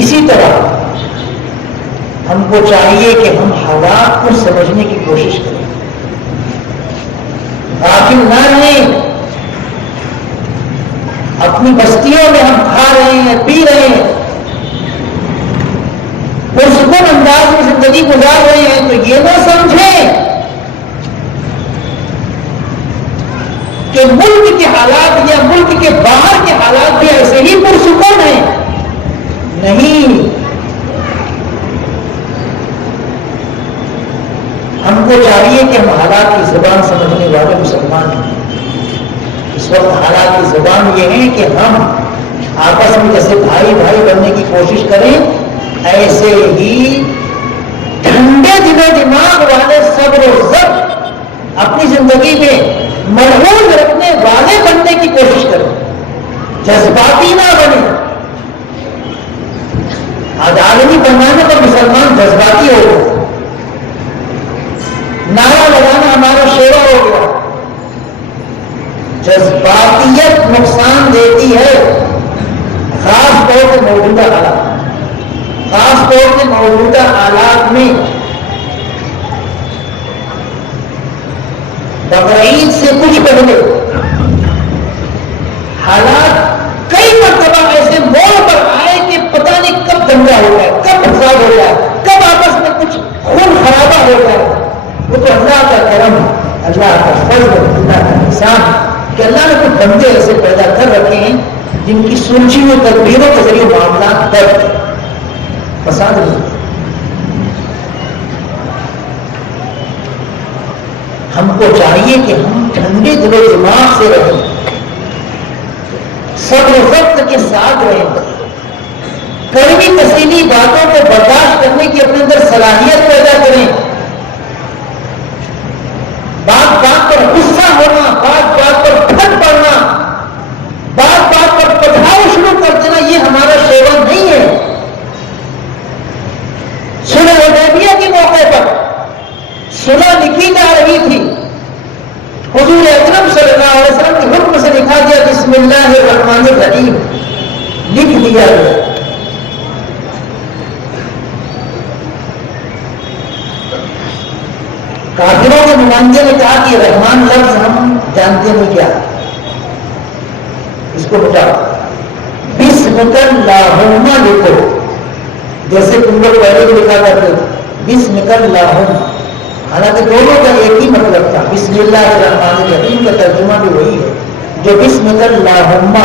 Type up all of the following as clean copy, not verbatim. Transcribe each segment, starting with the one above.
اسی طرح ہم کو چاہیے کہ ہم حالات کو سمجھنے کی کوشش کریں، غافل نہ رہیں۔ اپنی بستیوں میں ہم کھا رہے ہیں، پی رہے ہیں، پرسکون انداز میں زندگی گزار رہے ہیں، تو یہ نہ سمجھیں کہ ملک کے حالات یا ملک کے باہر کے حالات بھی ایسے ہی پرسکون ہیں۔ نہیں، ہم کو چاہیے کہ ہم حالات کی زبان سمجھنے والے مسلمان ہیں۔ اس وقت حالات کی زبان یہ ہے کہ ہم آپس میں جیسے بھائی بھائی بننے کی کوشش کریں، ایسے ہی ٹھنڈے دل و دماغ والے صبر و ضبط اپنی زندگی میں ملحوظ رکھنے والے بننے کی کوشش کریں، جذباتی نہ بنے۔ آج عالمی پیمانے پر مسلمان جذباتی ہو گئے، نعرہ لگانا ہمارا شیوا ہو گیا۔ جذباتیت نقصان دیتی ہے، خاص طور سے موجودہ حالات میں۔ بقرعید سے کچھ پہلے حالات کئی مرتبہ ایسے موڑ پر آئے کہ پتہ نہیں کب دنگا ہو جائے، کب فساد ہو جائے، کب آپس میں کچھ خون خرابہ ہو جائے۔ وہ تو اللہ کا کرم، اللہ کا فضل، اللہ کا احسان کہ اللہ نے کچھ بندے ایسے پیدا کر رکھے ہیں جن کی سلجھی و تدبیروں کے ذریعے معاملات درد فساد نہیں۔ ہم کو چاہیے کہ ہم ٹھنڈے دل و دماغ سے رہیں، صبر و ضبط کے ساتھ رہیں، کڑوی تسیلی باتوں کو برداشت کرنے کی اپنے اندر صلاحیت پیدا کریں۔ بات بات پر غصہ ہونا، بات بات پر پھٹ پڑنا، بات بات پر پتھراؤ شروع کر دینا، یہ ہمارا شیوا نہیں ہے۔ صلح حدیبیہ کے موقع پر صلح لکھی جا رہی تھی، حضور اکرم صلی اللہ علیہ وسلم کے حکم سے لکھا گیا بسم اللہ الرحمن الرحیم، لکھ دیا گیا۔ کافروں کے نمائندے نے کہا کہ رحمان لفظ ہم جانتے نہیں کیا، اس کو بتاؤ، بسمک اللہم لکھو، جیسے تم لوگ پہلے بھی لکھا کرتے تھے بسمک اللہم، حالانکہ دونوں کا ایک ہی مطلب تھا۔ بسم اللہ الرحمن الرحیم کا ترجمہ بھی وہی ہے جو بسمک اللہم کا۔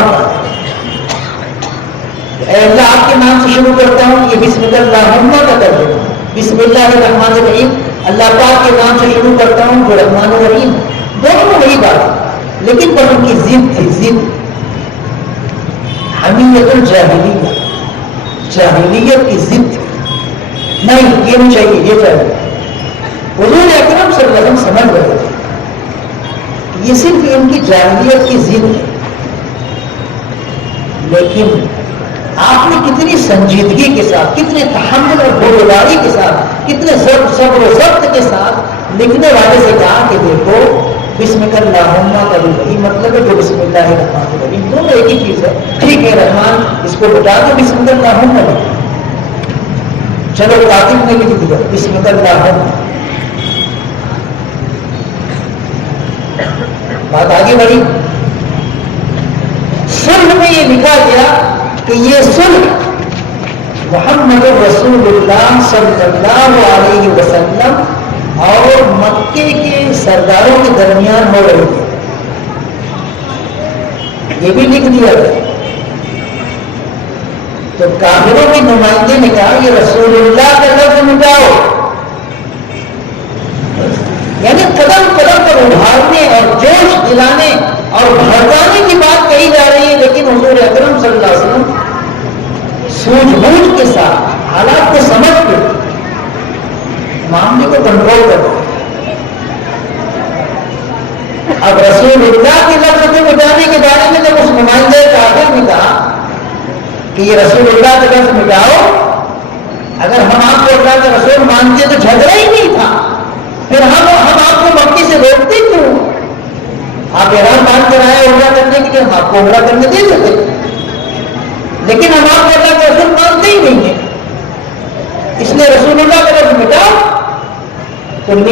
اے اللہ آپ کے نام سے شروع کرتا ہوں، یہ بسمک اللہم کا ترجمہ۔ بسم اللہ الرحمن الرحیم، اللہ پاک کے نام سے شروع کرتا ہوں جو رحمان الرحیم، دونوں وہی بات، لیکن بس ان کی ضد تھی، ضد حمیت الجاہلیہ، جاہلیت کی ضد تھی، نہیں یہ نہیں چاہیے، یہ چاہیے۔ حضور اکرم صلی اللہ علیہ وسلم سمجھ رہے تھے یہ صرف ان کی جاہلیت کی ضد ہے، لیکن آپ نے کتنی سنجیدگی کے ساتھ، کتنے تحمل اور بردباری کے ساتھ، کتنے صبر و ضبط کے ساتھ لکھنے والے سے کہا کہ دیکھو بسمک اللہم کا بھی وہی مطلب ہے جو بسم اللہ الرحمن الرحیم، دونوں ایک ہی چیز ہے۔ ٹھیک ہے رحمان اس کو بتا دو، بسم اللہم کا لکھو، چلو کاتب نے لکھ دیا بسم اللہم۔ بات آگے بڑھی، صلح میں یہ لکھا گیا کہ یہ صلح محمد رسول اللہ صلی اللہ علیہ وسلم اور مکے کے سرداروں کے درمیان ہو رہی تھی، یہ بھی لکھ دیا گیا۔ تو کافروں کے نمائندے نے کہا یہ رسول اللہ کا لفظ مٹاؤ، یعنی قدم قدم پر ابھارنے اور جوش دلانے اور بھڑکانے کی بات کہی جا رہی ہے، لیکن حضور اکرم صلی اللہ علیہ وسلم سوجھ بوجھ کے ساتھ حالات کو سمجھ کے معاملے کو کنٹرول کرتے۔ اب رسول اللہ کے لفظ کو مٹانے کے بارے میں جب اس نمائندے کافر نے کہا کہ یہ رسول اللہ کا لفظ مٹاؤ، اگر ہم آپ کو اللہ کا رسول مانتے تو جھگڑا ہی نہیں تھا، پھر ہم آپ کو مکے سے روکتے کیوں؟ آپ احرام باندھ کر آئے عمرہ کرنے کے لیے، ہم آپ کو عمرہ کرنے دے دیتے، لیکن ہم آپ کو اللہ کا رسول مانتے ہی نہیں ہیں۔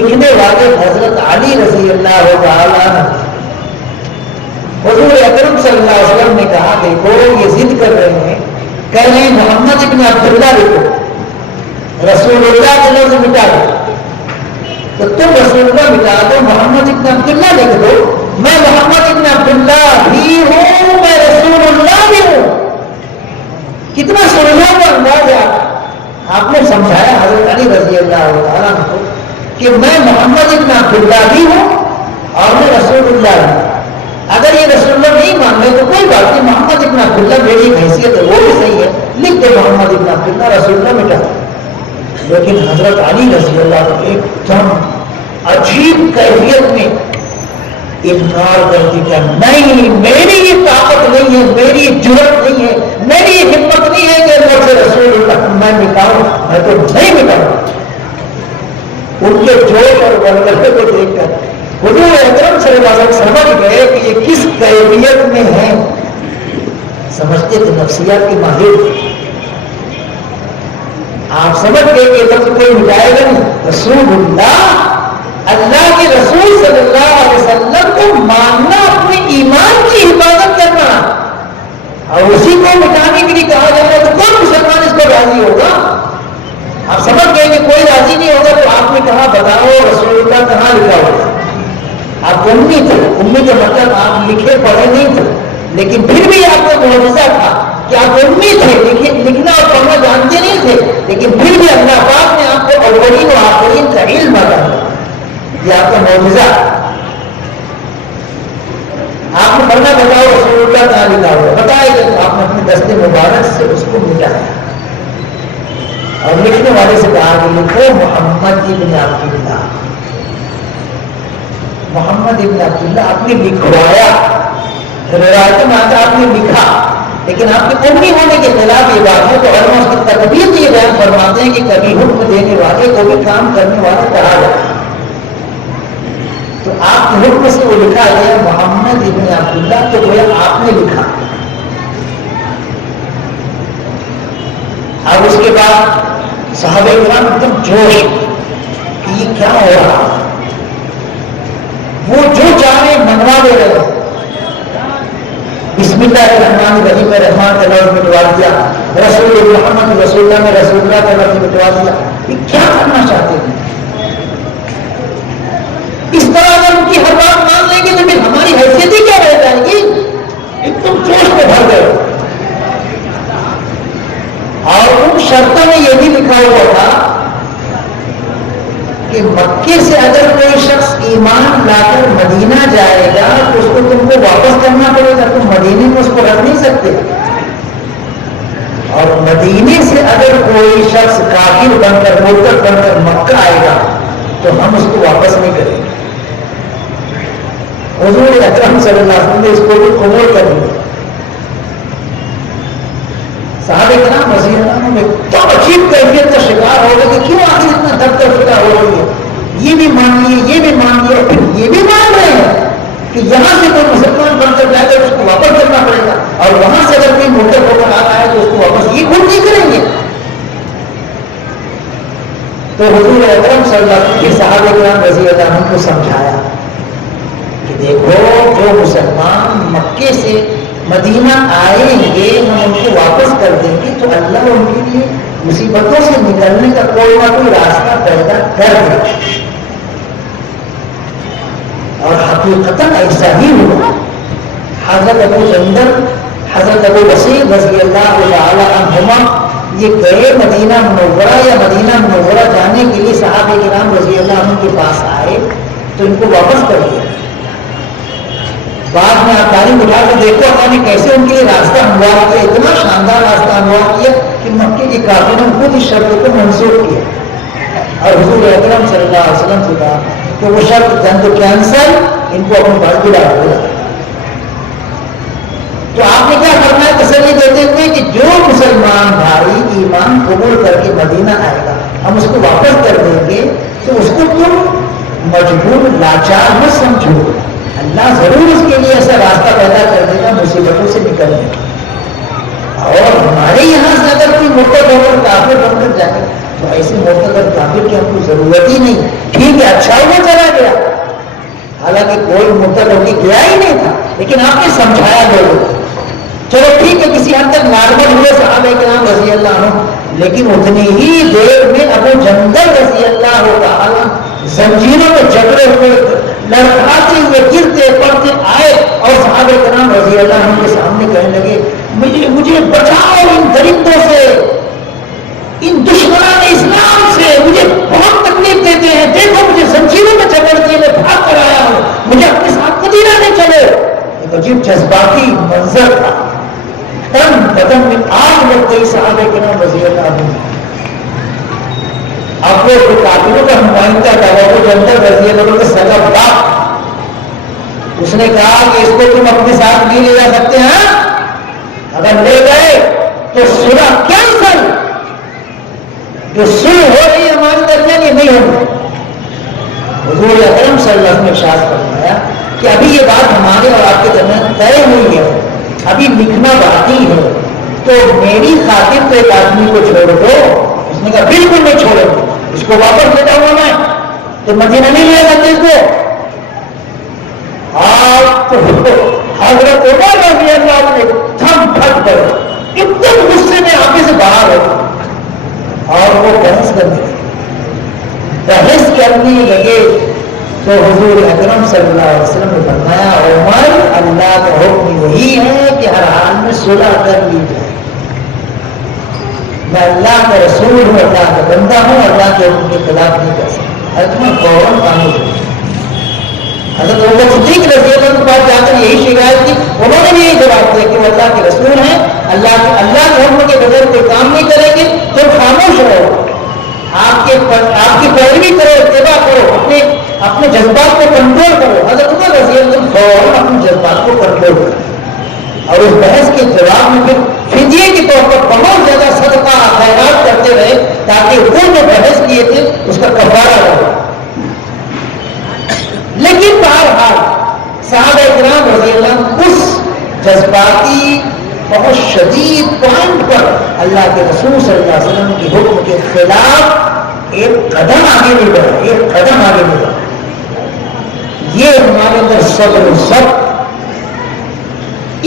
لکھنے والے حضرت علی رضی اللہ تعالیٰ عنہ، حضور اکرم صلی اللہ علیہ وسلم نے کہا دیکھو یہ ضد کر رہے ہیں، کہہ رہے ہیں محمد ابن عبداللہ لکھو، رسول اللہ کے لفظ مٹا دو، تو تم رسول اللہ مٹا دو، محمد ابن عبداللہ لکھ دو، میں محمد ابن عبداللہ بھی ہوں، میں رسول اللہ بھی ہوں۔ کتنا سمجھا کا انداز ہے، آپ نے سمجھایا حضرت علی رضی اللہ تعالیٰ کو کہ میں محمد ابن عبداللہ بھی ہوں اور میں رسول اللہ ہوں۔ اگر یہ رسول اللہ نہیں مان رہے تو کوئی بات نہیں، محمد ابن عبداللہ میری ایک حیثیت ہے، وہ بھی صحیح ہے، لکھ دو محمد ابن عبداللہ، رسول اللہ مٹا دو۔ لیکن حضرت علی رضی اللہ عنہ ایک دم عجیب کیفیت میں انکار کر دیا، نہیں میری یہ طاقت نہیں ہے، میری جرأت نہیں ہے، میری یہ ہمت نہیں ہے کہ اللہ سے رسول اللہ میں مٹاؤں، میں تو نہیں مٹاؤں۔ ان کے جوش اور ولولے کو دیکھ کر حضور اکرم صلی اللہ علیہ وسلم سمجھ گئے کہ یہ کس کیفیت میں ہے، سمجھتے تھے نفسیات کی ماہر، آپ سمجھ گئے کہ لفظ کوئی مٹائے گا نہیں، رسول اللہ، اللہ کے رسول صلی اللہ علیہ وسلم کو ماننا، اپنے ایمان کی حفاظت کرنا، اور اسی کو مٹانے کے لیے کہا جا رہا ہے تو کون مسلمان اس کو راضی ہوگا؟ آپ سمجھ گئے کہ کوئی راضی نہیں ہوگا، تو آپ نے کہا بتاؤ رسول اللہ کہاں لکھا ہوگا؟ آپ امی تھے، امی کا مطلب آپ لکھے پڑھے نہیں تھے، لیکن پھر بھی آپ کا معجزہ تھا کہ آپ امی تھے، لکھنا اور پڑھنا جانتے نہیں تھے، لیکن پھر بھی اللہ پاک نے آپ کو اولین و آخرین کا علم عطا کیا، یہ آپ کا معجزہ۔ آپ نے پڑھنا بتاؤ رسول اللہ کہاں لکھا ہوا، بتائے کہ آپ نے اپنے دست مبارک سے اس کو مٹایا اور لکھنے والے سے کہا کہ لکھو محمد ابن عبداللہ، محمد ابن عبداللہ۔ آپ نے لکھوایا، روایت میں آتا آپ نے لکھا، لیکن آپ کے امی ہونے کے خلاف یہ بات ہے تو علماء اس کی تکبیر یہ بیان فرماتے ہیں کہ کبھی حکم دینے والے کو بھی کام کرنے والا کہا جاتا ہے، تو آپ کے حکم سے وہ لکھا گیا محمد ابن عبداللہ، تو گویا آپ نے لکھا۔ اب اس کے بعد صحابہ کرام ایک دم جوش کہ یہ کیا ہو رہا، وہ جو چاہے منوا دے رہے، بسم اللہ الرحمن الرحیم میں رحمان کا لفظ مٹوا دیا، رسول محمد رسول اللہ میں رسول اللہ کا لفظ مٹوا دیا، یہ کیا کرنا چاہتے ہیں؟ اس طرح اگر ان کی ہر بات مان لیں گے تو پھر ہماری حیثیت ہی کیا رہ جائے گی؟ تم جوش میں بھر گئے۔ اور ان شرطوں میں یہ بھی لکھا ہوا تھا کہ مکے سے اگر کوئی شخص ایمان لا کر مدینہ جائے گا تو اس کو تم کو واپس کرنا پڑے گا، تم مدینے میں اس کو رکھ نہیں سکتے، اور مدینے سے اگر کوئی شخص کافر بن کر مرتد بن کر مکہ آئے گا تو ہم اس کو واپس نہیں کریں گے۔ حضور اکرم صلی اللہ علیہ وسلم نے اس کو بھی قبول کر لیا۔ صحابہ کرام رضی اللہ عنہ میں تو عجیب کیفیت کا شکار ہو گئے کہ کیوں آخر اتنا دب کر فکر ہو رہی ہے، یہ بھی مان لیے، یہ بھی مان لیے، پھر یہ بھی مان رہے ہیں کہ یہاں سے کوئی مسلمان بن کر جائے گا اس کو واپس کرنا پڑے گا، اور وہاں سے اگر کوئی مرتد ہو کر آ رہا ہے تو اس کو واپس یہ خود نہیں کریں گے۔ تو حضور اکرم صلی اللہ علیہ وسلم کے صحابہ کرام رضی اللہ عنہ کو سمجھایا کہ دیکھو جو مسلمان مکے سے مدینہ آئیں گے ہم ان کو واپس کر دیں گے تو اللہ ان کے لیے مصیبتوں سے نکلنے کا کوئی نہ کوئی راستہ پیدا کر دے، اور حقیقتاً ایسا ہی ہوا۔ حضرت ابو جندل، حضرت ابو بصیر رضی اللہ تعالی عنہما یہ گئے مدینہ منورہ، یا مدینہ منورہ جانے کے لیے صحابہ کرام رضی اللہ عنہ کے پاس آئے تو ان کو واپس کر دیا۔ بعد میں آپ تاریخ اٹھا کر دیکھو اللہ نے کیسے ان کے لیے راستہ ہموار کیا، اتنا شاندار راستہ ہموار کیا کہ مکے کے کافروں نے خود اس شرط کو منسوخ کیا، اور حضور اکرم صلی اللہ علیہ وسلم سے کہا کہ وہ شرط جن تو کینسل، ان کو اپنے پاس بلا دیا۔ تو آپ نے کیا کرنا ہے؟ تسلی دیتے ہوئے کہ جو مسلمان بھائی ایمان قبول کر کے مدینہ آئے گا ہم اس کو واپس کر دیں گے، تو اس کو تم مجبور لاچار مت سمجھو، اللہ ضرور اس کے لیے ایسا راستہ پیدا کر دے گا مصیبتوں سے نکلنے کا۔ اور ہمارے یہاں سے اگر کوئی مرتد ہو کر کافر بن کر جائے تو ایسے معتقد کافر کی ہم کو ضرورت ہی نہیں. ٹھیک ہے اچھا ہوا چلا گیا, حالانکہ کوئی مرتد ہو کے گیا ہی نہیں تھا, لیکن آپ نے سمجھایا لوگوں کو. چلو ٹھیک ہے کسی حد تک نارمل ہوئے صحابہ کرام رضی اللہ عنہ, لیکن اتنی ہی دیر میں ابو جندل رضی اللہ تعالی زنجیروں میں جکڑے ہوئے, لڑکھاتے ہوئے, گرتے پڑتے آئے اور صحابہ کرام رضی اللہ عنہ کے سامنے کہنے لگے مجھے بچاؤ ان درندوں سے, ان دشمنان اسلام سے, مجھے بہت تکلیف دیتے ہیں, دیکھو مجھے زنجیروں میں جکڑ دیے, میں بھاگ کر آیا ہوں, مجھے اپنے ساتھ مدینہ لے چلو. ایک عجیب جذباتی منظر تھا, تن بدن میں آگ لگ گئی صحابہ کرام رضی اللہ عنہ. اب وہ کافروں کا نمائندہ تھا ابو جندل رضی اللہ عنہ کا سگا باپ, اس نے کہا کہ اس کو تم اپنے ساتھ نہیں لے جا سکتے ہیں, اگر لے گئے تو صلح کینسل, جو صلح ہو رہی ہے ہمارے درمیان یہ نہیں ہوگی. حضور اکرم صلی اللہ علیہ وسلم نے ارشاد فرمایا کہ ابھی یہ بات ہمارے اور آپ کے درمیان طے ہوئی ہے, ابھی لکھنا باقی ہے, تو میری خاطر تو ایک آدمی کو چھوڑ دو. اس نے کہا بالکل نہیں چھوڑیں گے, اس کو واپس لے جاؤں گا میں, تو مدینہ نہیں لے سکتے اس کو. آپ حضرت عمر رضی اللہ عنہ تھم پھٹ گئے, اتنے غصے میں آگے سے باہر ہو اور وہ بحث کرنے لگے. تو حضور اکرم صلی اللہ علیہ وسلم نے فرمایا عمر اللہ کا حکم یہی ہے کہ ہر حال میں صلح کر لی جائے. میں اللہ کا رسول ہوں, اللہ کا بندہ ہوں, اللہ کے حکم کے خلاف نہیں کر سکتا. حضرت میں فوراً خاموش ہوں. حضرت ابوبکر صدیق رضی اللہ عنہ کے پاس جا کر یہی شکایت کی, انہوں نے بھی یہی جواب دیا کہ وہ اللہ کے رسول ہیں, اللہ کے حکم کے بغیر کوئی کام نہیں کریں گے, تو خاموش رہو, آپ کی پیروی کرو, اتباع کرو, اپنے جذبات کو کنٹرول کرو. حضرت عمر رضی اللہ عنہ فوراً اپنے جذبات کو کنٹرول کرو اور اس بحث کے جواب میں پھر فدیے کے طور پر بہت زیادہ صدقہ خیرات کرتے رہے تاکہ وہ جو بحث کیے تھے اس کا کفارہ رہے. لیکن بہرحال صحابہ کرام رضی اللہ عنہ اس جذباتی بہت شدید پوائنٹ پر اللہ کے رسول صلی اللہ علیہ وسلم کے حکم کے خلاف ایک قدم آگے نہیں بڑھا, ایک قدم آگے نہیں بڑھا. یہ ہمارے اندر صبر و ضبط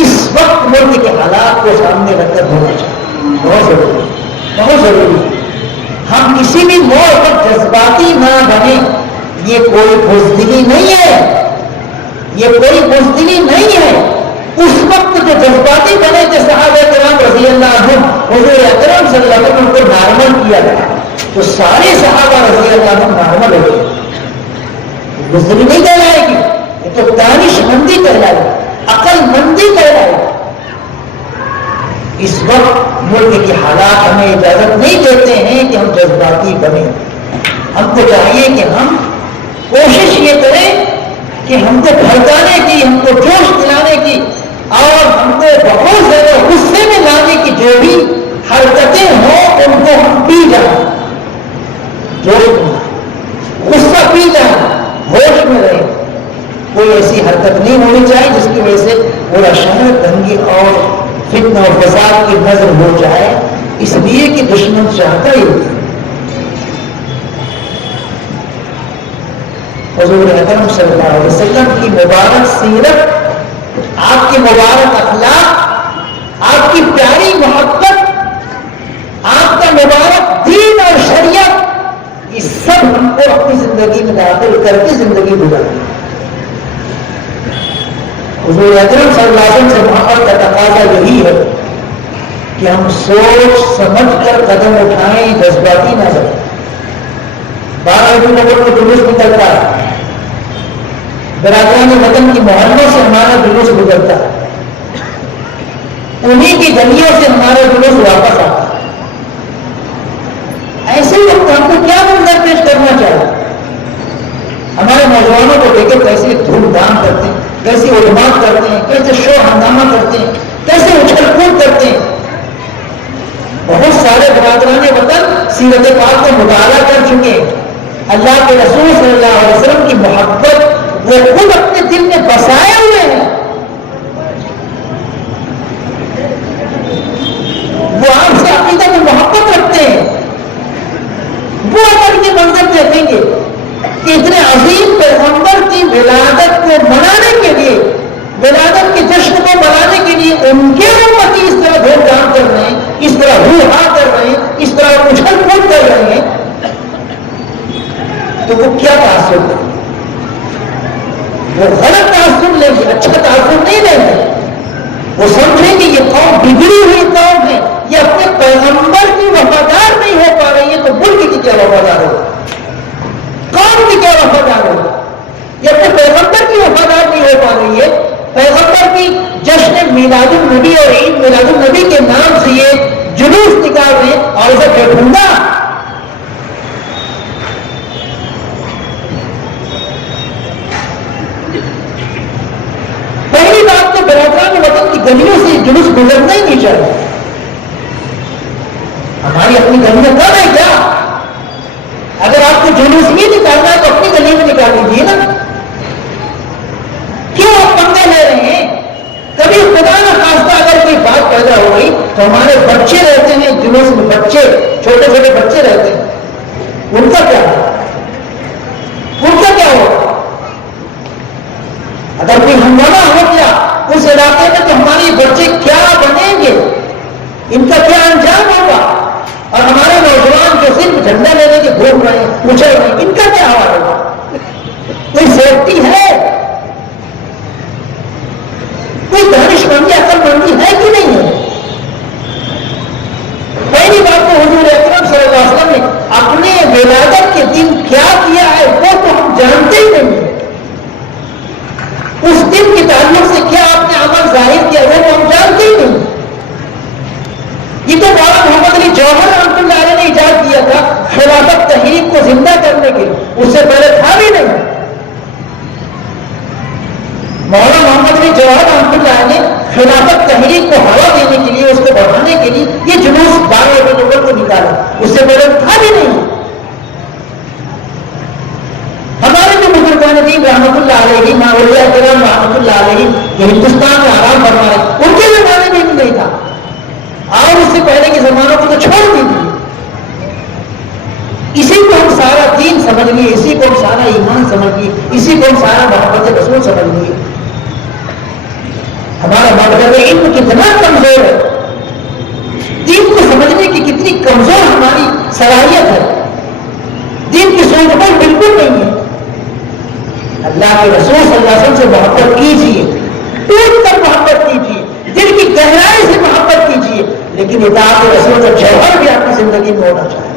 اس وقت ملک کے حالات کو سامنے رکھ کر ہونا چاہیے, بہت ضروری, بہت ضروری. ہم کسی بھی موڑ پر جذباتی نہ بنے. یہ کوئی بزدلی نہیں ہے, یہ کوئی بزدلی نہیں ہے. اس وقت جو جذباتی بنے تھے صحابہ کرام رضی اللہ عنہ, حضور اکرم صلی اللہ علیہ وسلم کو نارمل کیا گیا تو سارے صحابہ رضی اللہ عنہ نارمل ہو گئے. بزدلی نہیں کہلائے گی, یہ تو دانش مندی کہلائے گی, عقل مندی کہلائے گی. اس وقت ملک کے حالات ہمیں اجازت نہیں دیتے ہیں کہ ہم جذباتی بنیں. ہم کو چاہیے کہ ہم کوشش یہ کریں کہ ہم کو بھڑکانے کی, ہم کو جوش دلانے کی اور ہم کو بہت زیادہ غصے میں لانے کی جو بھی حرکتیں ہوں ان کو ہم پی جائیں, جوش میں غصہ پی جائیں, ہوش میں رہیں. کوئی ایسی حرکت نہیں ہونی چاہیے جس کی وجہ سے پورا شہر دنگے اور فتنہ اور فساد کی نظر ہو جائے, اس لیے کہ دشمن چاہتا ہی ہوتا. حضور اکرم صلی اللہ علیہ وسلم کی مبارک سیرت, آپ کے مبارک اخلاق, آپ کی پیاری محبت, آپ کا مبارک دین اور شریعت, یہ سب ہم کو اپنی زندگی میں داخل کر کے زندگی گزاریں. حضور اکرم صلی اللہ علیہ وسلم سے محبت کا تقاضا یہی ہے کہ ہم سوچ سمجھ کر قدم اٹھائیں, جذباتی نہ بنیں. 12 نومبر کو جلوس نکلتا ہے, برادران وطن کی محلوں سے ہمارا جلوس گزرتا ہے, انہی کی گلیوں سے ہمارا جلوس واپس آتا ہے. ایسے وقت ہم کو کیا منظر پیش کرنا چاہیے؟ ہمارے نوجوانوں کو دیکھے کیسے دھوم دھام کرتے ہیں, کیسے علمات کرتے ہیں, کیسے شور ہنگامہ کرتے ہیں, کیسے اچھل کود کرتے ہیں. بہت سارے برادران وطن سیرت پاک کو مطالعہ کر چکے ہیں. اللہ کے رسول صلی اللہ علیہ وسلم کی محبت وہ خود اپنے دل میں بسائے ہوئے ہیں. وہ آپ سے عقیدہ میں محبت رکھتے ہیں. کر رہے ہیں تو وہ کیا تعصب ہے؟ وہ غلط تعصب لیں گے، اچھا تعصب نہیں لیں گے. وہ سمجھیں گے یہ قوم بگڑی ہوئی قوم ہے، یہ اپنے پیغمبر کی وفادار نہیں ہو پا رہی ہے، تو ملک کی کیا وفادار ہو، قوم کی کیا وفادار ہو. یہ اپنے پیغمبر کی وفادار نہیں ہو پا رہی ہے. پیغمبر کی جشن میلاد النبی اور عید میلاد النبی کے نام سے یہ جلوس نکال رہے ہیں اور اسے بےڈھونگا. پہلی بات تو برادران وطن کی گلیوں سے جلوس گزرنا ہی نہیں چاہیے. ہماری اپنی گلیاں کم ہے کیا؟ اگر آپ کو جلوس ہی نکالنا ہے تو اپنی گلی میں نکال لیجیے نا. کیوں آپ پنگے لے رہے ہیں؟ کبھی خدا نہ خواستہ اگر کوئی بات پیدا ہو گئی تو ہمارے بچے رہتے ہیں جلوس میں، بچے چھوٹے چھوٹے بچے رہتے ہیں، ان کا کیا ہو؟ ان کا کیا ہو؟ اگر کوئی ہنگامہ ہو گیا اس علاقے میں تو ہمارے بچے کیا بنیں گے، ان کا کیا انجام ہوگا؟ اور ہمارے نوجوان جو صرف جھنڈا لینے کے گھوم رہے ہیں، اچھل رہے ہیں، ان کا کیا حال ہوگا؟ کوئی سیفٹی ہے؟ کوئی دانش مندی عقل مندی ہے کہ نہیں ہے؟ پہلی بات تو حضور اکرم صلی اللہ علیہ وسلم نے اپنے ولادت کے دن کیا کیا ہے وہ تو ہم جانتے ہی نہیں ہیں. اس دن کے تعلق سے کیا آپ نے عمل ظاہر کیا وہ تو ہم جانتے ہی نہیں. یہ تو مولانا محمد علی جوہر رحمۃ اللہ علیہ نے ایجاد کیا تھا خلافت تحریک کو زندہ کرنے کے لیے، اس سے پہلے تھا بھی نہیں. مولانا محمد علی جوہر رحمۃ اللہ علیہ نے خلافت تحریک کو ہوا دینے کے لیے، اس کو بڑھانے کے لیے یہ جلوس 12 اکتوبر کو نکالا، اس سے پہلے تھا بھی نہیں. ہمارے جو بزرگان دین رحمۃ اللہ علیہ، اولیاء کرام رحمۃ اللہ علیہ جو ہندوستان میں آرام فرما رہے، ان کے زمانے میں بھی نہیں تھا، اور اس سے پہلے کے زمانوں کو تو چھوڑ دیجیے. اسی کو ہم سارا دین سمجھ لیے، اسی کو ہم سارا ایمان سمجھ لیے، اسی کو ہم سارا محبت رسول سمجھ لیے. ہمارا مذہب علم کتنا کمزور ہے، دین کو سمجھنے کی کتنی کمزور ہماری صلاحیت ہے، دین کی سوچ پر بالکل نہیں ہے. اللہ کے رسول صلی اللہ علیہ وسلم سے محبت کیجیے، ٹوٹ کر محبت کیجیے، دل کی گہرائی سے محبت کیجیے، لیکن اطاعت رسول کا جوہر بھی آپ کی زندگی میں ہونا چاہیے.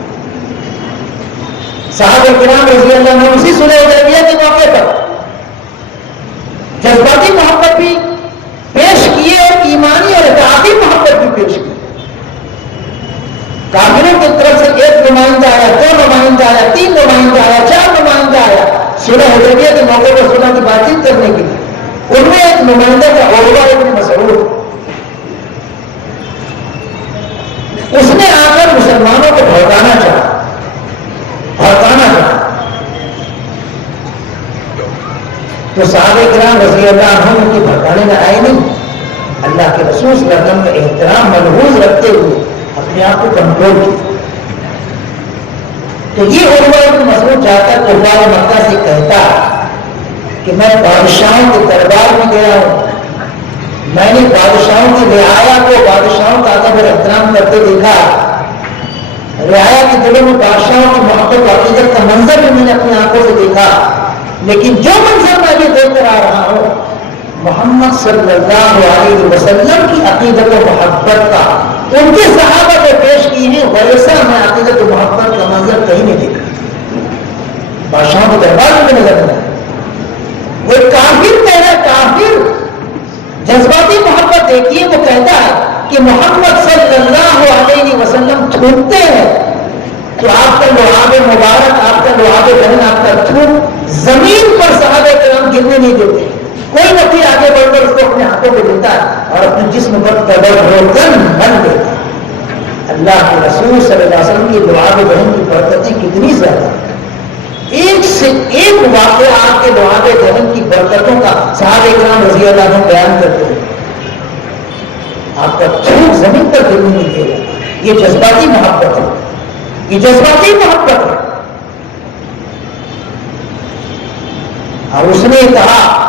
صحابہ کرام رضی اللہ عنہ اسی صلح حدیبیہ کے موقع پر جذباتی محبت بھی پیش کیے اور ایمانی اور اطاعتی محبت بھی پیش کی. کافروں کی طرف سے 1 نمائندہ آیا، 2 نمائندہ آیا، 3 نمائندہ آیا، 4 نمائندہ آیا صلح حدیبیہ کے موقع پر صلح کی بات چیت کرنے کے لیے. ان میں ایک نمائندہ تھا عروہ ابن مسعود. اس نے آ کر مسلمانوں کو بھڑکانا چاہا. تو صحابہ کرام رضی اللہ عنہ ان کی بھڑکانے میں آئے نہیں. اللہ کے رسول صلی اللہ علیہ وسلم کا احترام ملحوظ رکھتے ہوئے اپنے آپ کو کنٹرول کیا. تو یہ عروہ ابن مسعود جا کر کفار مکہ سے کہتا کہ میں بادشاہوں کے دربار میں گیا ہوں، میں نے بادشاہوں کی رعایا کو بادشاہوں کا ادب اور احترام کرتے دیکھا، رعایا کے دلوں میں بادشاہوں کی محبت و عقیدت کا منظر بھی میں نے اپنی آنکھوں سے دیکھا. لیکن جو منظر میں یہ دیکھ کر آ رہا ہوں محمد صلی اللہ علیہ وسلم کی عقیدت و محبت کا ان کے صحابہ کو پیش کی ہے، ویسا میں عقیدت و محبت کا منظر کہیں نہیں دیکھا. بادشاہوں کے دربار میں نظر نہیں آیا. وہ کافر کہہ رہا ہے، کافر جذباتی محبت دیکھیے، وہ کہتا ہے کہ محمد صلی اللہ علیہ وسلم تھوکتے ہیں تو آپ کا لعاب مبارک، آپ کا لعاب بہن، آپ کا تھوک زمین پر صحابہ کرام گرنے نہیں دیتے. کوئی نفی آگے بڑھ کر اس کو اپنے ہاتھوں پہ دیتا ہے اور اپنے جسم پر تبرکن بن دیتا ہے. اللہ کے رسول صلی اللہ علیہ وسلم کی لعاب بہن کی برکتیں کتنی زیادہ، ایک سے ایک واقعہ آپ کے لعاب بہن کی برکتوں کا صحابہ کرام رضی اللہ عنہ بیان کرتے ہیں. آپ کا تھوک زمین پر گرنے نہیں دے گا. یہ جذباتی محبت ہے، یہ جذباتی محبت ہے. اور اس نے کہا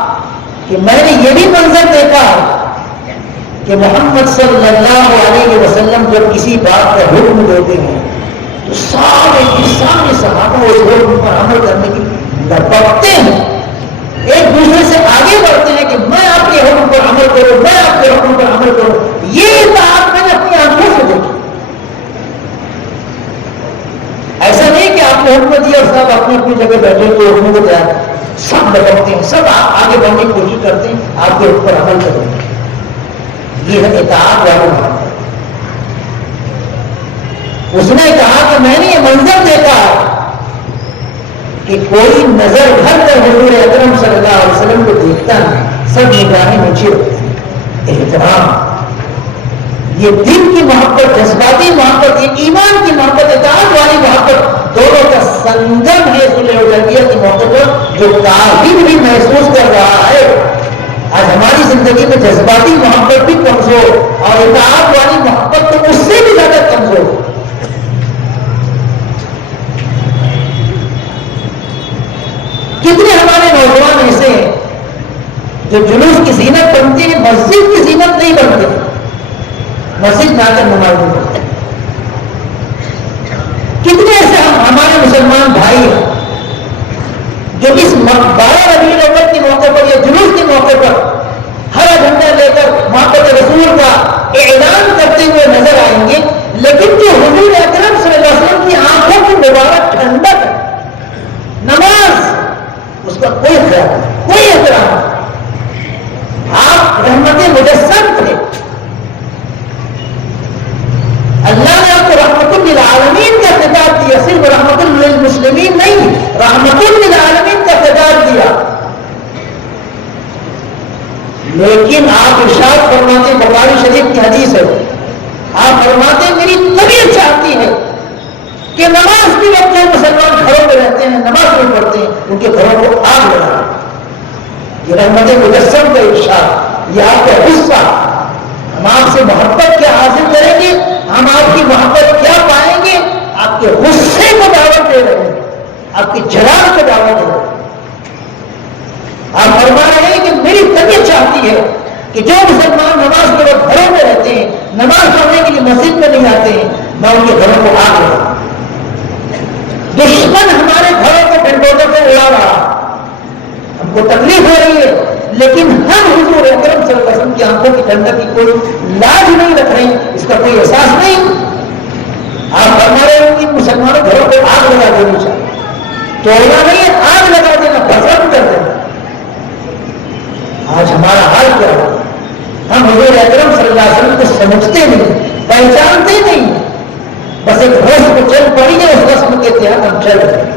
کہ میں نے یہ بھی منظر دیکھا کہ محمد صلی اللہ علیہ وسلم جب کسی بات کا حکم دیتے ہیں تو سارے کو اس حکم پر عمل کرنے کی لپکتے ہیں، ایک دوسرے سے آگے بڑھتے ہیں کہ میں آپ کے حکم پر عمل کروں، میں آپ کے حکم پر عمل کروں. یہ اطاعت میں نے اپنی آنکھوں سے دیکھی. ایسا نہیں کہ آپ نے حکم دیا اور سب اپنی اپنی جگہ بیٹھے تو حکم کو تیار، سب لپکتے ہیں، سب آگے بڑھنے کی کوشش کرتے ہیں آپ کے حکم پر عمل کریں. یہ ہے اطاعت والی بات. اس نے کہا کہ میں نے یہ منظر دیکھا کہ کوئی نظر بھر کر حضور اکرم صلی اللہ علیہ وسلم کو دیکھتا نہیں، سب نگاہیں نیچے ہوتی ہیں. احترام، یہ دل کی محبت، جذباتی محبت، یہ ایمان کی محبت، اطاعت والی محبت، دونوں کا سنگم ہے صلح حدیبیہ کی موقع پر، جو کافر بھی محسوس کر رہا ہے. آج ہماری زندگی میں جذباتی محبت بھی کمزور اور اطاعت والی محبت تو اس سے بھی زیادہ کمزور. کتنے ہمارے نوجوان ایسے ہیں جو جلوس کی زینت بنتے ہیں، مسجد کی زینت نہیں بنتے، مسجد میں آ کر نماز نہیں پڑھتے. کتنے ایسے ہمارے مسلمان بھائی ہیں جو اس 12 ربیع الاول کے موقع پر یا جلوس کے موقع پر ہرا جھنڈا لے کر محبت رسول کا اعلان کرتے ہوئے نظر آئیں گے، لیکن جو حضور اکرم صلی اللہ علیہ وسلم کی آنکھوں کی مبارک ٹھنڈک ہے، نماز، اس کا کوئی خیال نہیں، کوئی احترام نہیں. آپ رحمت مجسم تھے، اللہ نے آپ کو رحمت للعالمین کا خطاب دیا، صرف رحمت للمسلمین نہیں، رحمت للعالمین کا خطاب دیا. لیکن آپ ارشاد فرماتے، بخاری شریف کی حدیث ہے، آپ فرماتے میری طبیعت چاہتی ہے کہ نماز کے وقت جو مسلمان گھروں میں رہتے ہیں، نماز نہیں پڑھتے ہیں، ان کے گھروں کو آگ لگا. یہ رحمت مجسم کا ارشاد، یہ آپ کا غصہ. ہم آپ سے محبت کیا حاصل کریں گے، ہم آپ کی محبت کیا پائیں گے؟ آپ کے غصے کو دعوت دے رہے ہیں، آپ کی جلال کو دعوت دے رہے ہیں. آپ فرما رہے ہیں کہ میری طبیعت چاہتی ہے کہ جو مسلمان نماز کے وقت گھروں میں رہتے ہیں، نماز پڑھنے کے لیے مسجد میں نہیں آتے ہیں، میں ان کے گھروں کو آگ لگا. دشمن ہمارے گھروں کو ڈنڈوزر سے اڑا رہا، ہم کو تکلیف ہو رہی ہے، لیکن ہم حضور اکرم صلی اللہ علیہ وسلم کی آنکھوں کی ٹھنڈک کی کوئی لاج نہیں رکھ رہے ہیں، اس کا کوئی احساس نہیں. آپ فرما رہے ہیں کہ مسلمانوں گھروں کو آگ لگا دینی چاہیے. توڑنا نہیں ہے، آگ لگا دینا، بھسم کر دینا. آج ہمارا حال کیا ہو؟ ہم حضور اکرم صلی اللہ علیہ وسلم کو سمجھتے نہیں، پہچانتے نہیں، بس ایک روز کو چل پڑی ہے، اس رسم کے تحت ہم چل رہے ہیں.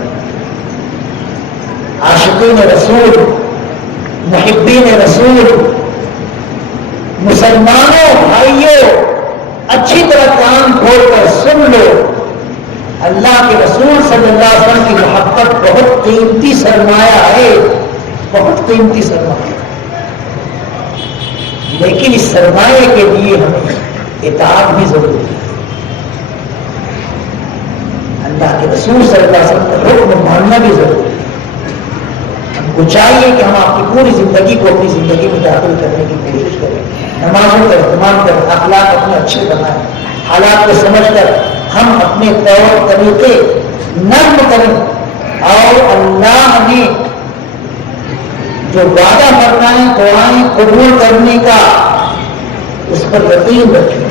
عاشقین رسول، محبین رسول، مسلمانوں بھائیوں، اچھی طرح کان کھول کر سن لو، اللہ کے رسول صلی اللہ علیہ وسلم کی محبت بہت قیمتی سرمایہ ہے، بہت قیمتی سرمایہ. لیکن اس سرمایہ کے لیے ہمیں اطاعت بھی ضروری ہے. اللہ کے رسول صلی اللہ علیہ وسلم کا حکم ماننا بھی ضروری ہے. ہم کو چاہیے کہ ہم آپ کی پوری زندگی کو اپنی زندگی میں داخل کرنے کی کوشش کریں، نمازوں کا اہتمام کریں، اخلاق اپنے اچھے بنائیں، حالات کو سمجھ کر ہم اپنے طور طریقے نرم کریں، اور اللہ نے جو وعدہ فرمائیں دعائیں قبول کرنے کا اس پر یقین رکھیں.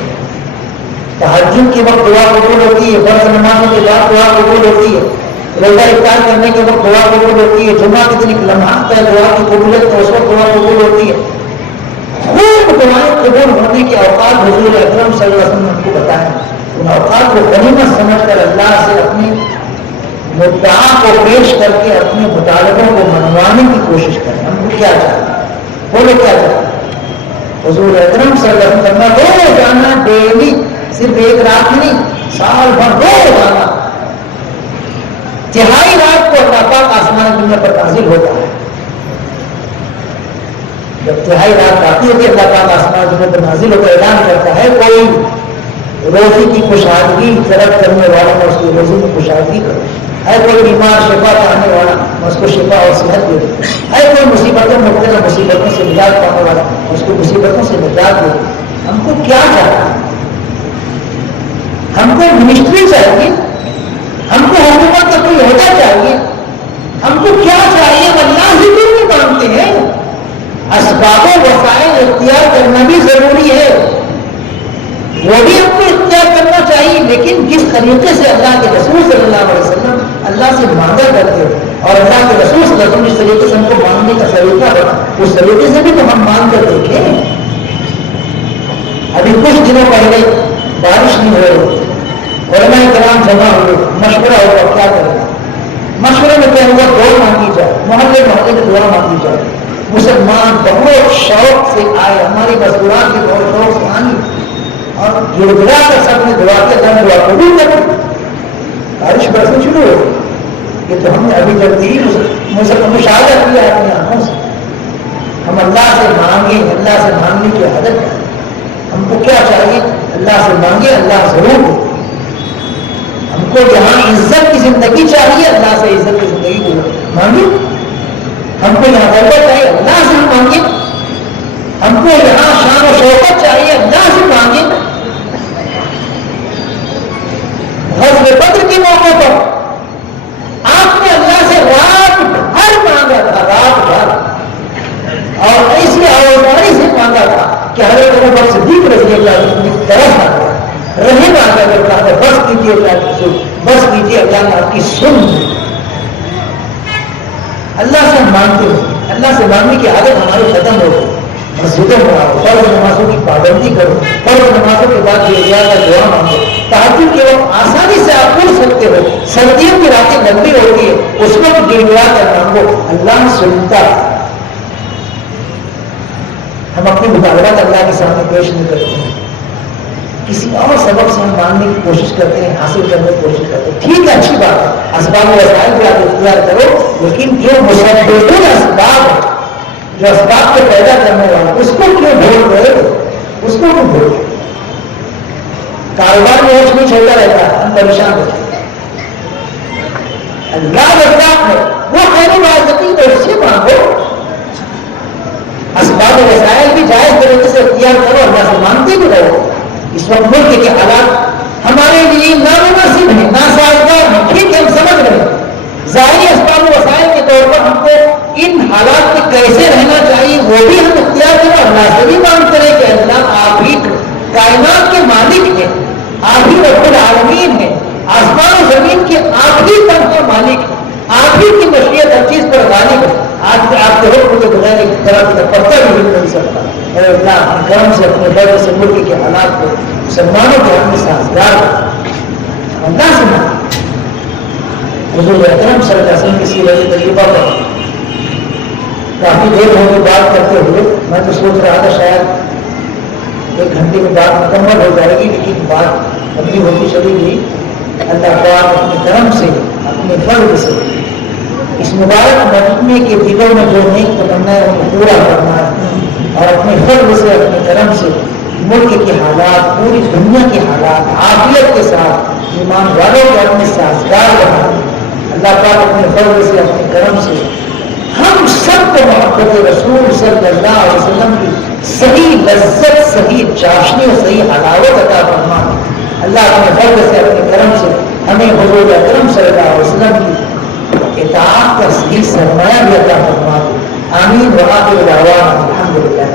تہجد کے وقت دعا قبول ہوتی ہے، فرض نمازوں کے بعد دعا قبول ہوتی ہے، روزہ افطار کرنے کے وقت دعا قبول ہوتی ہے، جمعہ کے دن ایک لمحہ ہے دعا کی قبولیت تو اس وقت دعا قبول ہوتی ہے. خوب دعائیں قبول ہونے کے اوقات حضور اکرم صلی اللہ علیہ وسلم نے ہم کو بتائیں. ان اوقات کو غنیمت سمجھ کر اللہ سے اپنی مدعا کو پیش کر کے اپنے مطالبوں کو منوانے کی کوشش کریں. ہم کو کیا چاہیے، بولو کیا چاہیے؟ حضور اکرم صلی اللہ علیہ وسلم روزانہ ڈیلی، صرف ایک رات نہیں، سال بھر روزانہ تہائی رات کو اللہ پاک آسمان دنیا پر نازل ہوتا ہے. جب تہائی رات آتی ہے کہ اللہ پاک آسمان دنیا پر نازل ہوتا ہے، اعلان کرتا ہے کوئی روزی کی خوشحالی طلب کرنے والا میں اس کی روزی میں خوشحالی کروں، ہے کوئی بیمار شفا پانے والا میں اس کو شفا اور صحت دے دوں، ہے کوئی مصیبتوں مبتلا مصیبتوں سے نجات پانے والا اس کو مصیبتوں سے نجات دے دوں. ہم کو کیا چاہیے؟ ہم کو منسٹری چاہیے، ہم کو حکومت کا کوئی عہدہ چاہیے. کرنا بھی ضروری ہے، وہ بھی ہم کو اختیار کرنا چاہیے، لیکن جس طریقے سے اللہ کے رسول صلی اللہ علیہ وسلم اللہ سے مانگا کرتے اور اللہ کے رسول صلی اللہ علیہ وسلم جس طریقے سے ہم کو مانگنے کا طریقہ بنا، اس طریقے سے بھی تو ہم مانگ کر دیکھیں۔ ابھی کچھ دنوں پہلے بارش نہیں ہو رہی، علماء کرام جمع ہوئے، مشورہ ہوا کیا کریں۔ مشورے میں کیا ہوا، دعا مانگی جائے، محلے محلے میں دعا مانگی جائے۔ مسلمان بہت شوق سے آئے، ہماری مذکورات کے بہت شوق سے آئی اور گڑ گڑا کر سب نے دعا کیا، اللہ نے دعا قبول کر دی، بارش برسنا شروع ہو گئی۔ یہ تو ہم نے ابھی جلدی ہی مشاہدہ کیا ہے اپنی آنکھوں سے۔ ہم اللہ سے مانگیں، اللہ سے مانگنے کی عادت ہے۔ ہم کو کیا چاہیے، اللہ سے مانگے، اللہ ضرور دے۔ ہم کو یہاں عزت کی زندگی چاہیے، اللہ سے عزت کی زندگی کو مانگے۔ ہم کو یہاں غربت چاہیے، اللہ سے مانگے۔ ہم کو یہاں شان و شوکت چاہیے، اللہ سے مانگے۔ غزوہ بدر کے موقع پر آپ نے اللہ سے رات بھر مانگا تھا، رات بھر، اور ایسی آوازداری سے مانگا تھا کہ حضرت ابوبکر صدیق رضی اللہ عنہ کی طرف آ گیا، رحم آ گیا، کرتا ہے بس کیجیے اللہ کی سن، بس کیجیے اللہ نے آپ کی سن۔ اللہ سے ہم مانگتے ہیں، اللہ سے مانگنے کی عادت ہماری ختم ہو گئی۔ مسجدوں میں آؤ، فرض نمازوں کی پابندی کرو، فرض نمازوں کے بعد دعا مانگو، تہجد کے وقت آسانی سے آپ پڑھ سکتے ہو، سردیوں کی راتیں لمبی ہوتی ہے، اس وقت گڑگڑا کر مانگو، اللہ سنتا ہے۔ ہم اپنی مطالبات اللہ کے سامنے پیش نہیں کرتے ہیں، کسی اور سبب سے ہم مانگنے کی کوشش کرتے ہیں، حاصل کرنے کی کوشش کرتے ہیں۔ ٹھیک ہے، اچھی بات ہے، اسباب و وسائل بھی آپ اختیار کرو، لیکن جو مسبب اسباب ہے، جو اسباب کو پیدا کرنے والا، اس کو کیوں بھول گئے، اس کو کیوں بھول گئے؟ کاروبار میں روز نہیں چلتا رہتا ہے، ہم پریشان ہوتے ہیں۔ اللہ رزاق ہے، وہ خیر رازقین ہے، اس سے مانگو۔ اسباب و وسائل بھی جائز طریقے سے اختیار کرو، اللہ سے مانگتے بھی رہو۔ اس وقت ملک کے حالات ہمارے لیے نامناسب ہیں، ناسازگار ہیں، ٹھیک ہے، ہم سمجھ رہے ہیں۔ ظاہری اسباب و وسائل کے طور پر ہم کو ان حالات میں کیسے رہنا چاہیے وہ بھی ہم اختیار کرو، اللہ سے بھی مانگتے رہے کہ اللہ آپ ہی کائنات کے مالک ہیں، آپ ہی رب العالمین ہیں، آسمان و زمین کے آپ ہی تنہا مالک ہیں، آپ ہی کی مشیت ہر چیز پر غالب ہے۔ آج آپ کے حکم کے بغیر ایک طرف کا پتہ بھی ہل نہیں سکتا۔ اے اللہ اپنے کرم سے، اپنے فضل سے ملک کے حالات کو مسلمانوں کے حق میں سازگار اللہ سے مانگے۔ حضور اکرم صلی اللہ علیہ وسلم کی سیرت طیبہ پر کافی دیر ہو گئی بات کرتے ہوئے، میں تو سوچ رہا تھا شاید 1 گھنٹے میں بات مکمل ہو جائے گی، لیکن بات اپنی ہوتی چلی گئی۔ اللہ پاک اپنے کرم سے، اپنے فضل سے اس مبارک مجمع کے دلوں میں جو نیک تمنا ہے وہ پورا کرنا ہے، اور اپنے فضل سے، اپنے کرم سے ملک کے حالات، پوری دنیا کے حالات عافیت کے ساتھ ایمان والوں کے اپنے سازگار بنا۔ اللہ پاک اپنے فضل سے، اپنے کرم سے ہم سب کو محبت رسول صلی اللہ علیہ وسلم کی صحیح لذت، صحیح چاشنی اور صحیح حلاوت عطا فرما۔ اللہ اپنے فضل سے، اپنے کرم سے ہمیں حضور اکرم صلی اللہ علیہ وسلم کی اطاعت کا صحیح سرمایہ بھی عطا فرما۔ آمین۔ وآخر دعوانا الحمدللہ۔